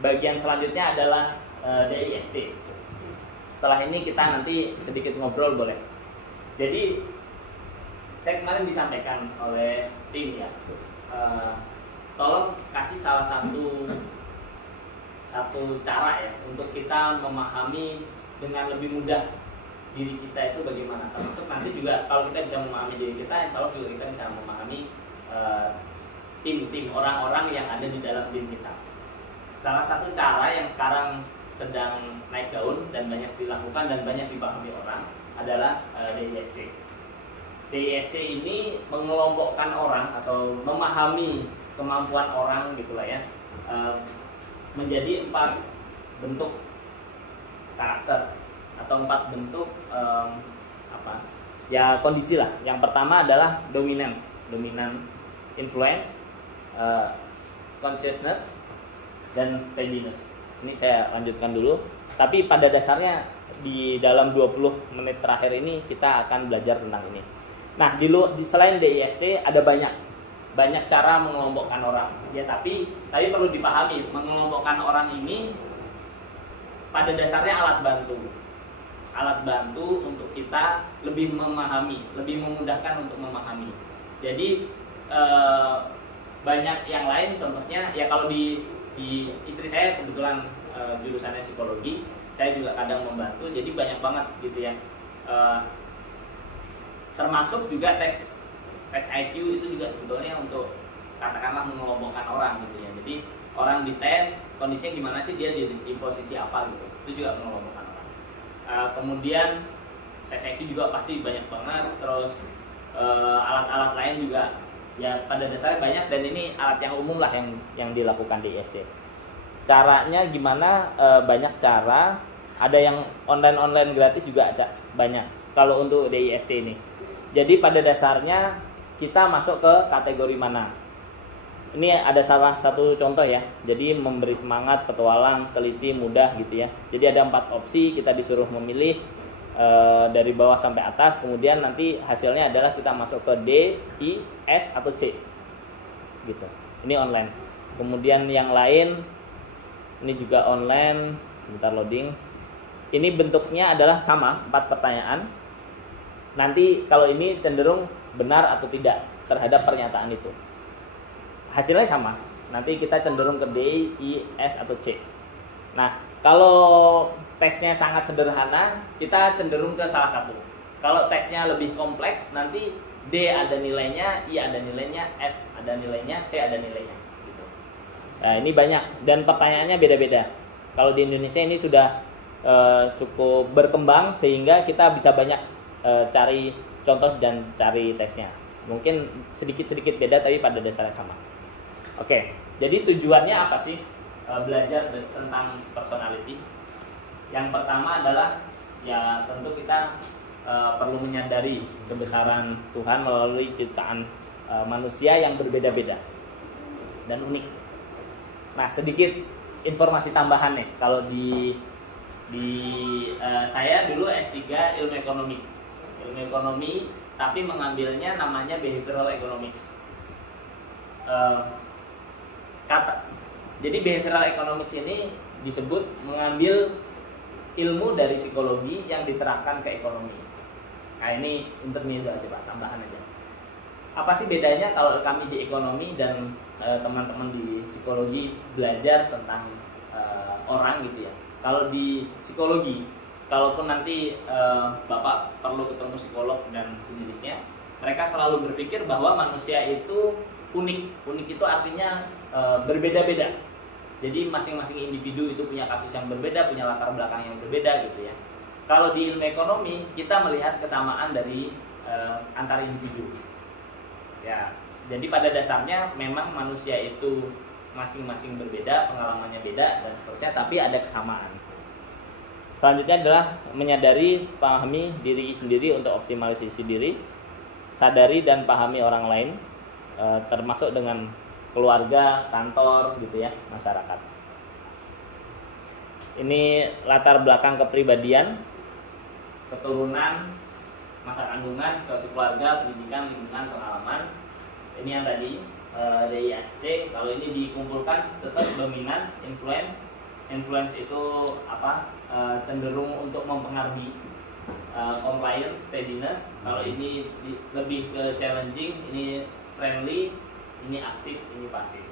bagian selanjutnya adalah DISC. Setelah ini kita nanti sedikit ngobrol boleh. Jadi saya kemarin disampaikan oleh tim ya, tolong kasih salah satu cara ya untuk kita memahami dengan lebih mudah diri kita itu bagaimana. Termasuk nanti juga kalau kita bisa memahami diri kita, insya Allah juga kita bisa memahami tim orang-orang yang ada di dalam tim kita. Salah satu cara yang sekarang sedang naik daun dan banyak dilakukan dan banyak dipahami orang adalah DISC. DISC ini mengelompokkan orang atau memahami kemampuan orang gitulah ya, menjadi 4 bentuk karakter atau 4 bentuk kondisi lah. Yang pertama adalah dominant influence, consciousness, dan steadiness. Ini saya lanjutkan dulu. Tapi pada dasarnya di dalam 20 menit terakhir ini kita akan belajar tentang ini. Nah, selain DISC ada banyak cara mengelompokkan orang. Ya, tapi perlu dipahami, mengelompokkan orang ini pada dasarnya alat bantu untuk kita lebih memahami, lebih memudahkan untuk memahami. Jadi banyak yang lain, contohnya ya kalau di istri saya kebetulan jurusannya psikologi, saya juga kadang membantu, jadi banyak banget gitu ya. Termasuk juga tes IQ itu juga sebetulnya untuk katakanlah mengelompokkan orang gitu ya. Jadi orang dites kondisinya gimana sih, dia di posisi apa gitu, itu juga mengelompokkan orang. Kemudian tes IQ juga pasti banyak banget, terus alat-alat lain juga ya pada dasarnya banyak, dan ini alat yang umum lah yang dilakukan di ISC. Caranya gimana? Banyak cara, ada yang online gratis juga banyak kalau untuk DISC ini. Jadi pada dasarnya kita masuk ke kategori mana? Ini ada salah satu contoh ya. Jadi memberi semangat, petualang, teliti, mudah gitu ya. Jadi ada 4 opsi, kita disuruh memilih dari bawah sampai atas, kemudian nanti hasilnya adalah kita masuk ke D, I, S atau C gitu. Ini online. Kemudian yang lain ini juga online, sebentar loading. Ini bentuknya adalah sama, 4 pertanyaan. Nanti kalau ini cenderung benar atau tidak terhadap pernyataan itu, hasilnya sama. Nanti kita cenderung ke D, I, S atau C. Nah, kalau tesnya sangat sederhana, kita cenderung ke salah satu. Kalau tesnya lebih kompleks, nanti D ada nilainya, I ada nilainya, S ada nilainya, C ada nilainya gitu. Nah, ini banyak dan pertanyaannya beda-beda. Kalau di Indonesia ini sudah cukup berkembang sehingga kita bisa banyak cari contoh dan cari tesnya. Mungkin sedikit-sedikit beda tapi pada dasarnya sama. Oke, jadi tujuannya apa sih belajar tentang personality? Yang pertama adalah ya tentu kita perlu menyadari kebesaran Tuhan melalui ciptaan manusia yang berbeda-beda dan unik. Nah, sedikit informasi tambahan nih. Kalau di saya dulu S3 ilmu ekonomi, tapi mengambilnya namanya behavioral economics. Jadi behavioral economics ini disebut mengambil ilmu dari psikologi yang diterapkan ke ekonomi. Nah, ini intermezzo aja Pak, tambahan aja. Apa sih bedanya kalau kami di ekonomi dan teman-teman di psikologi belajar tentang orang gitu ya. Kalau di psikologi, kalaupun nanti Bapak perlu ketemu psikolog dan sejenisnya, mereka selalu berpikir bahwa manusia itu unik. Unik itu artinya berbeda-beda. Jadi masing-masing individu itu punya kasus yang berbeda, punya latar belakang yang berbeda gitu ya. Kalau di ilmu ekonomi, kita melihat kesamaan dari antar individu. Ya, jadi pada dasarnya memang manusia itu masing-masing berbeda, pengalamannya beda dan seterusnya, tapi ada kesamaan. Selanjutnya adalah menyadari, pahami diri sendiri untuk optimalisasi diri, sadari dan pahami orang lain, termasuk dengan keluarga, kantor gitu ya, masyarakat. Ini latar belakang kepribadian, keturunan, masa kandungan, situasi keluarga, pendidikan, lingkungan, pengalaman. Ini yang tadi DISC. Kalau ini dikumpulkan tetap dominance, influence. Influence itu apa? Cenderung untuk mempengaruhi. Compliance, steadiness. Kalau ini lebih ke challenging, ini friendly, ini aktif, ini pasif.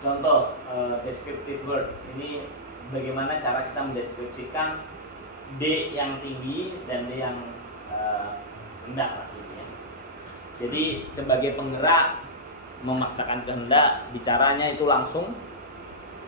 Contoh descriptive word. Ini bagaimana cara kita mendeskripsikan D yang tinggi dan D yang rendah lah gitu ya. Jadi sebagai penggerak memaksakan kehendak, bicaranya itu langsung.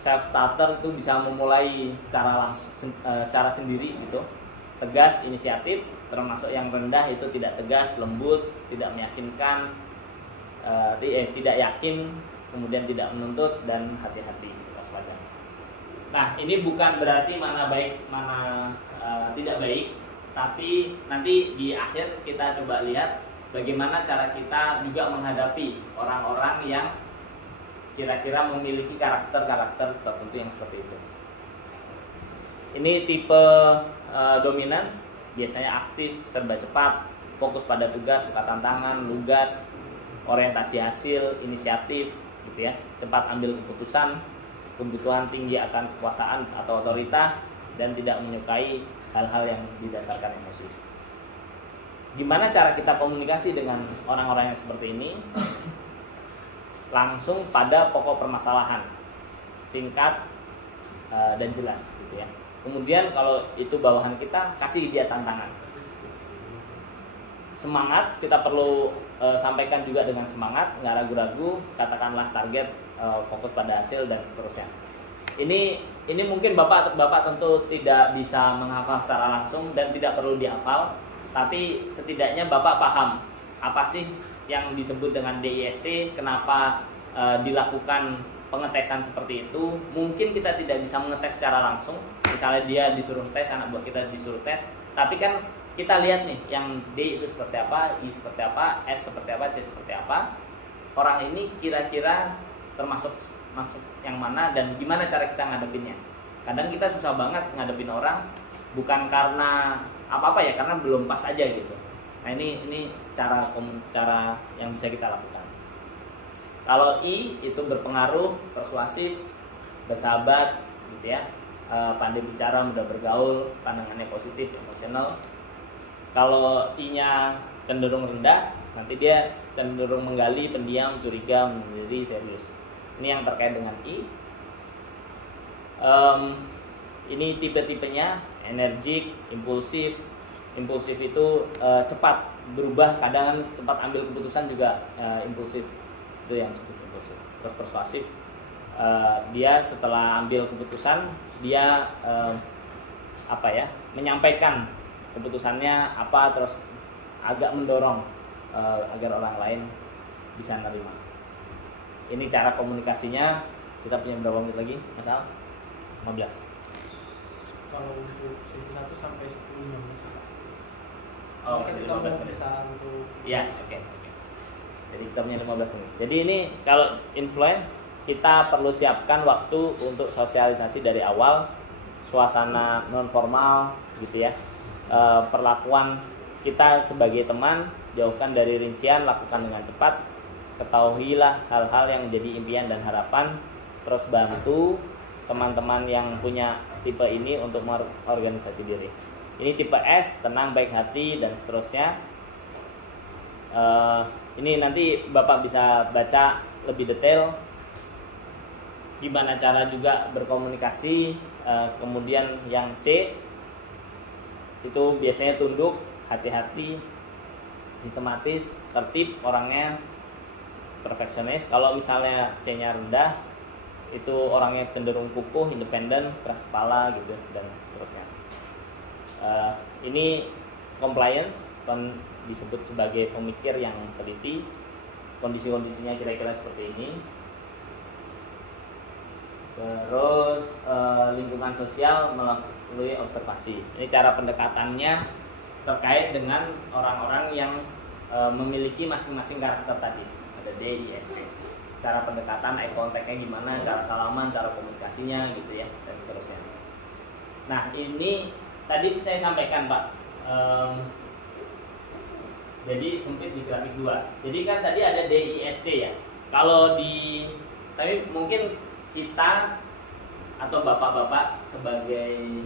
Self starter itu bisa memulai secara sendiri gitu. Tegas, inisiatif, termasuk yang rendah itu tidak tegas, lembut, tidak meyakinkan, tidak yakin, kemudian tidak menuntut dan hati-hati, waspada. Nah, ini bukan berarti mana baik, mana tidak baik, tapi nanti di akhir kita coba lihat bagaimana cara kita juga menghadapi orang-orang yang kira-kira memiliki karakter-karakter tertentu yang seperti itu. Ini tipe dominance, biasanya aktif, serba cepat, fokus pada tugas, suka tantangan, lugas, orientasi hasil, inisiatif, gitu ya, cepat ambil keputusan, kebutuhan tinggi akan kekuasaan atau otoritas, dan tidak menyukai hal-hal yang didasarkan emosi. Gimana cara kita komunikasi dengan orang-orang yang seperti ini? Langsung pada pokok permasalahan, singkat dan jelas gitu ya. Kemudian kalau itu bawahan kita, kasih dia tantangan. Semangat kita perlu sampaikan juga dengan semangat, nggak ragu-ragu, katakanlah target, fokus pada hasil dan seterusnya. Ini mungkin bapak tentu tidak bisa menghafal secara langsung dan tidak perlu dihafal, tapi setidaknya bapak paham apa sih yang disebut dengan DISC, kenapa dilakukan pengetesan seperti itu. Mungkin kita tidak bisa mengetes secara langsung, misalnya dia disuruh tes, anak buah kita disuruh tes, tapi kan kita lihat nih yang D itu seperti apa, I seperti apa, S seperti apa, C seperti apa. Orang ini kira-kira termasuk yang mana dan gimana cara kita ngadepinnya. Kadang kita susah banget ngadepin orang bukan karena apa-apa ya, karena belum pas aja gitu. Nah ini cara yang bisa kita lakukan. Kalau I itu berpengaruh, persuasif, bersahabat, gitu ya, pandai bicara, mudah bergaul, pandangannya positif, emosional. Kalau I-nya cenderung rendah, nanti dia cenderung menggali, pendiam, curiga, menyendiri, serius. Ini yang terkait dengan I. Ini tipe-tipenya, energik, impulsif. Impulsif itu cepat berubah, kadang cepat ambil keputusan juga impulsif, itu yang disebut impulsif. Terus persuasif, dia setelah ambil keputusan dia menyampaikan keputusannya apa, terus agak mendorong agar orang lain bisa menerima. Ini cara komunikasinya. Kita punya berapa menit lagi, Mas Al? 15. Kalau untuk sesi 1 sampai 10-15. Oh, masih 15 menit. Ya, oke. Jadi kita punya 15 menit. Jadi ini kalau influence, kita perlu siapkan waktu untuk sosialisasi dari awal, suasana non formal gitu ya. Perlakuan kita sebagai teman, jauhkan dari rincian, lakukan dengan cepat. Ketahuilah hal-hal yang menjadi impian dan harapan. Terus bantu teman-teman yang punya tipe ini untuk mengorganisasi diri. Ini tipe S, tenang, baik hati, dan seterusnya. Ini nanti Bapak bisa baca lebih detail gimana cara juga berkomunikasi. Kemudian yang C itu biasanya tunduk, hati-hati, sistematis, tertib, orangnya perfeksionis. Kalau misalnya C-nya rendah, itu orangnya cenderung kukuh, independen, keras kepala gitu, dan seterusnya. Ini compliance, disebut sebagai pemikir yang teliti. Kondisi-kondisinya kira-kira seperti ini. Terus lingkungan sosial melalui observasi. Ini cara pendekatannya terkait dengan orang-orang yang memiliki masing-masing karakter tadi. Ada D, I, S, C. Cara pendekatan, eye contact-nya gimana, cara salaman, cara komunikasinya gitu ya, dan seterusnya. Nah ini tadi saya sampaikan Pak, Jadi sempit di grafik 2. Jadi kan tadi ada DISC ya. Kalau tapi mungkin kita atau bapak-bapak sebagai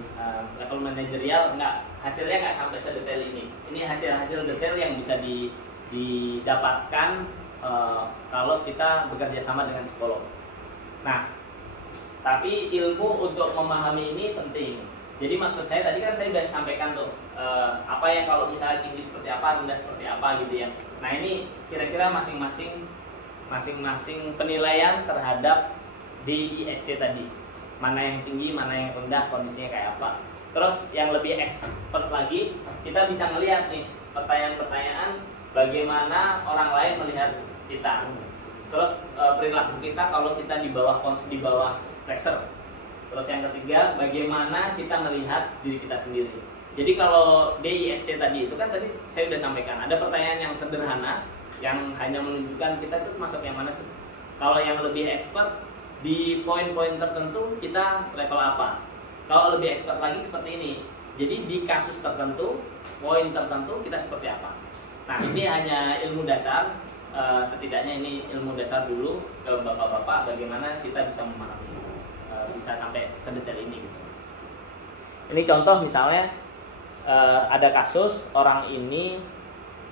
level manajerial hasilnya nggak sampai sedetail ini. Ini hasil-hasil detail yang bisa didapatkan kalau kita bekerja sama dengan psikolog. Nah, tapi ilmu untuk memahami ini penting. Jadi maksud saya tadi kan saya sudah sampaikan tuh apa yang kalau misalnya tinggi seperti apa, rendah seperti apa gitu ya. Nah ini kira-kira masing-masing penilaian terhadap DISC tadi. Mana yang tinggi, mana yang rendah, kondisinya kayak apa. Terus yang lebih expert lagi, kita bisa melihat nih pertanyaan-pertanyaan bagaimana orang lain melihat kita. Terus perilaku kita kalau kita di bawah pressure. Terus yang ketiga, bagaimana kita melihat diri kita sendiri. Jadi kalau DISC tadi itu kan tadi saya sudah sampaikan, ada pertanyaan yang sederhana yang hanya menunjukkan kita tuh masuk yang mana sih. Kalau yang lebih expert di poin-poin tertentu kita level apa. Kalau lebih expert lagi seperti ini. Jadi di kasus tertentu, poin tertentu kita seperti apa. Nah ini hanya ilmu dasar, setidaknya ini ilmu dasar dulu ke bapak-bapak bagaimana kita bisa memahami. Bisa sampai sedetail ini gitu. Ini contoh misalnya ada kasus orang ini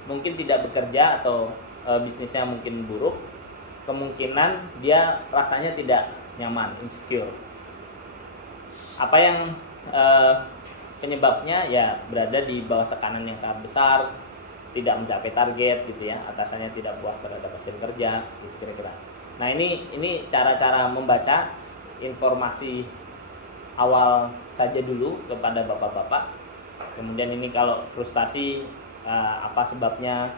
mungkin tidak bekerja atau bisnisnya mungkin buruk, kemungkinan dia rasanya tidak nyaman, insecure. Apa yang penyebabnya ya berada di bawah tekanan yang sangat besar, tidak mencapai target gitu ya, atasannya tidak puas terhadap hasil kerja gitu kira-kira. Nah ini cara-cara membaca informasi awal saja dulu kepada bapak-bapak. Kemudian ini kalau frustasi apa sebabnya.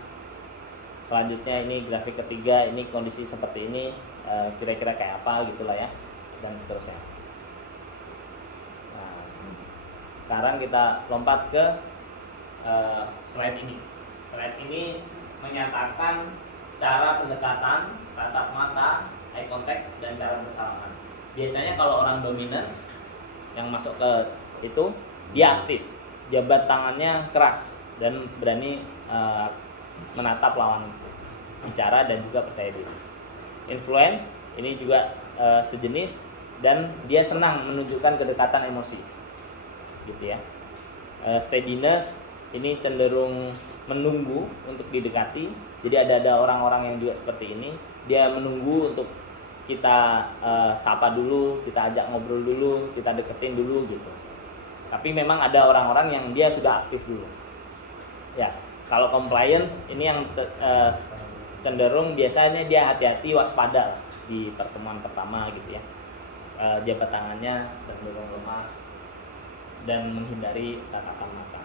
Selanjutnya ini grafik ketiga, ini kondisi seperti ini, kira-kira kayak apa gitulah ya, dan seterusnya. Nah, sekarang kita lompat ke slide ini. Slide ini menyatakan cara pendekatan, tatap mata, eye contact, dan cara bersalaman. Biasanya kalau orang dominance yang masuk ke itu, dia aktif, jabat tangannya keras dan berani menatap lawan bicara dan juga percaya diri. Influence ini juga sejenis dan dia senang menunjukkan kedekatan emosi, gitu ya. Steadiness ini cenderung menunggu untuk didekati. Jadi ada orang-orang yang juga seperti ini, dia menunggu untuk kita sapa dulu, kita ajak ngobrol dulu, kita deketin dulu gitu. Tapi memang ada orang-orang yang dia sudah aktif dulu. Ya, kalau compliance ini yang cenderung biasanya dia hati-hati, waspada di pertemuan pertama gitu ya. Jabat tangannya cenderung lemah dan menghindari tatapan mata.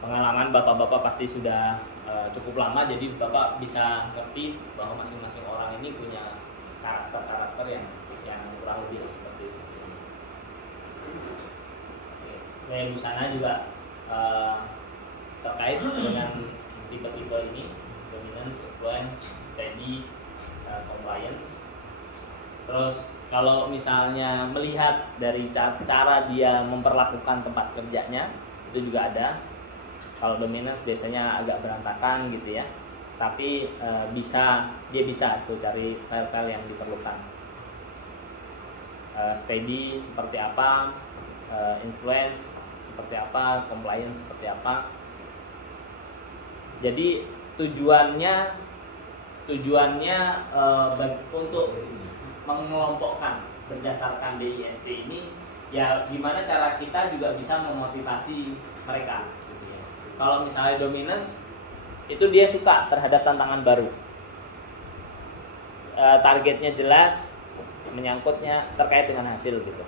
Pengalaman bapak-bapak pasti sudah cukup lama, jadi bapak bisa ngerti bahwa masing-masing orang ini punya karakter-karakter yang kurang lebih seperti itu. Yang di sana juga terkait dengan tipe-tipe ini, dominance, influence, steady, compliance. Terus kalau misalnya melihat dari cara dia memperlakukan tempat kerjanya, itu juga ada. Kalau dominance biasanya agak berantakan gitu ya, tapi dia bisa tuh cari file-file yang diperlukan. Steady seperti apa, influence seperti apa, compliance seperti apa. Jadi tujuannya untuk mengelompokkan berdasarkan DISC ini ya gimana cara kita juga bisa memotivasi mereka. Kalau misalnya dominance itu dia suka terhadap tantangan baru, targetnya jelas, menyangkutnya terkait dengan hasil gitu.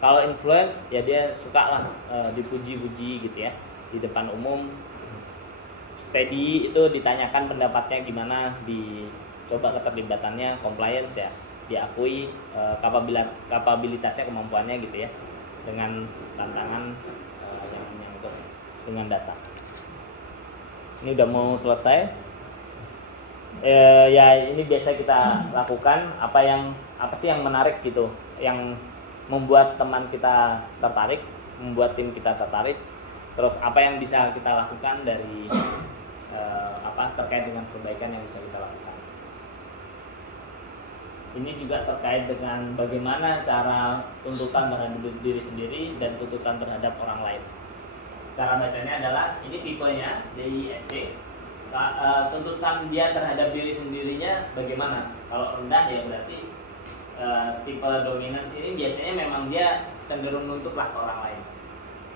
Kalau influence ya dia suka lah dipuji-puji gitu ya di depan umum. Steady itu ditanyakan pendapatnya gimana, dicoba keterlibatannya. Compliance ya diakui kapabilitasnya, kemampuannya gitu ya, dengan tantangan yang menyangkut dengan data. Ini udah mau selesai. Ya ini biasa kita lakukan. Apa sih yang menarik gitu, yang membuat teman kita tertarik, membuat tim kita tertarik. Terus apa yang bisa kita lakukan dari terkait dengan perbaikan yang bisa kita lakukan. Ini juga terkait dengan bagaimana cara tuntutan terhadap diri sendiri dan tuntutan terhadap orang lain. Cara bacanya adalah ini tipenya DISC. Tuntutan dia terhadap diri sendirinya bagaimana? Kalau rendah ya berarti tipe dominans ini biasanya memang dia cenderung nuntutlah ke orang lain.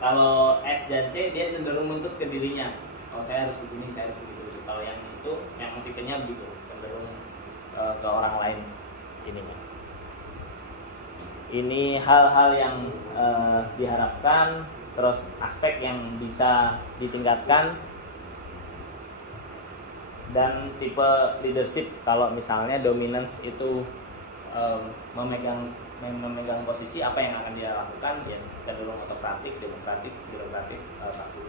Kalau S dan C dia cenderung nuntut ke dirinya. Oh saya harus begini, saya harus begitu. Kalau yang itu, yang tipenya begitu, cenderung ke orang lain ininya. Ini hal-hal yang diharapkan, terus aspek yang bisa ditingkatkan, dan tipe leadership. Kalau misalnya dominance itu memegang posisi, apa yang akan dia lakukan? Ya cenderung otokratik, demokratik, birokratik, pasti.